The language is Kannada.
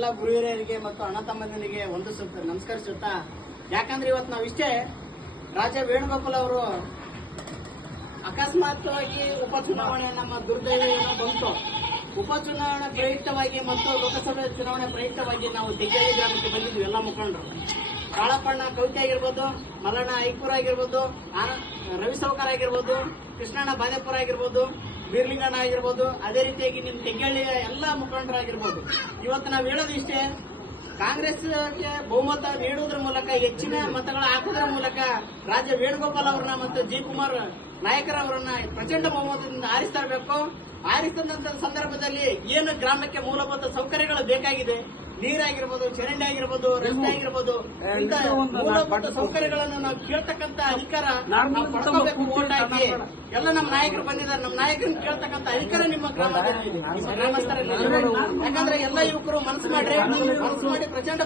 ಎಲ್ಲ ಗುರುಹಿರಿಯರಿಗೆ ಮತ್ತು ಅಣ್ಣ ತಮ್ಮಂದಿರಿಗೆ ನಮಸ್ಕರಿಸುತ್ತಾ, ಯಾಕಂದ್ರೆ ಇವತ್ತು ನಾವಿಷ್ಟೇ ರಾಜಾ ವೇಣುಗೋಪಾಲ್ ಅವರು ಅಕಸ್ಮಾತ್ವಾಗಿ ಉಪಚುನಾವಣೆ ನಮ್ಮ ದುರ್ದೈವ ಏನೋ ಬಂತು. ಉಪಚುನಾವಣೆ ಪ್ರಯುಕ್ತವಾಗಿ ಮತ್ತು ಲೋಕಸಭೆ ಚುನಾವಣೆ ಪ್ರಯುಕ್ತವಾಗಿ ನಾವು ತೆಗ್ಗೇರಿ ಗ್ರಾಮಕ್ಕೆ ಬಂದಿದ್ವಿ. ಎಲ್ಲ ಮುಖಂಡರು, ಕಾಳಪ್ಪಣ್ಣ ಕವಿತೆ ಆಗಿರ್ಬೋದು, ಮಲ್ಲಣ್ಣ ಐಕೂರ್ ಆಗಿರ್ಬೋದು, ರವಿ ಸೌಕರ್ ಆಗಿರ್ಬೋದು, ಕೃಷ್ಣಣ್ಣ ಬಾದೇಪುರ ಆಗಿರ್ಬೋದು, ಬೀರ್ಲಿಂಗಣ್ಣ ಆಗಿರ್ಬೋದು, ಅದೇ ರೀತಿಯಾಗಿ ನಿಮ್ ತೆಗ್ಗಳ್ಳಿಯ ಎಲ್ಲಾ ಮುಖಂಡರಾಗಿರ್ಬೋದು. ಇವತ್ತು ನಾವು ಹೇಳೋದು ಇಷ್ಟೇ, ಕಾಂಗ್ರೆಸ್ಗೆ ಬಹುಮತ ನೀಡುವುದರ ಮೂಲಕ, ಹೆಚ್ಚಿನ ಮತಗಳ ಹಾಕುವುದರ ಮೂಲಕ ರಾಜಾ ವೇಣುಗೋಪಾಲ್ ಅವರನ್ನ ಮತ್ತು ಜಿ ಕುಮಾರ್ ನಾಯಕರವರನ್ನ ಪ್ರಚಂಡ ಬಹುಮತದಿಂದ ಆರಿಸ್ತಾ ಇರಬೇಕು. ಆರಿಸಿದಂತ ಸಂದರ್ಭದಲ್ಲಿ ಏನು ಗ್ರಾಮಕ್ಕೆ ಮೂಲಭೂತ ಸೌಕರ್ಯಗಳು ಬೇಕಾಗಿದೆ, ನೀರಾಗಿರ್ಬೋದು, ಚರಂಡಿ ಆಗಿರ್ಬೋದು, ರಸ್ತೆ ಆಗಿರ್ಬೋದು, ಇಂಥ ಮೂಲಭೂತ ಸೌಕರ್ಯಗಳನ್ನು ನಾವು ಕೇಳ್ತಕ್ಕಂತ ಅಧಿಕಾರ ನಾವು ಪಡ್ಕೋಬೇಕು. ಓಟ್ ಹಾಕಿ ಎಲ್ಲ ನಮ್ಮ ನಾಯಕರು ಬಂದಿದ್ದಾರೆ. ನಮ್ಮ ನಾಯಕರನ್ನ ಕೇಳ್ತಕ್ಕಂತ ಅಧಿಕಾರ ನಿಮ್ಮ ಗ್ರಾಮಸ್ಥರಲ್ಲಿ. ಯಾಕಂದ್ರೆ ಎಲ್ಲ ಯುವಕರು ಮನಸ್ಸು ಮಾಡಿ ಪ್ರಚಂಡ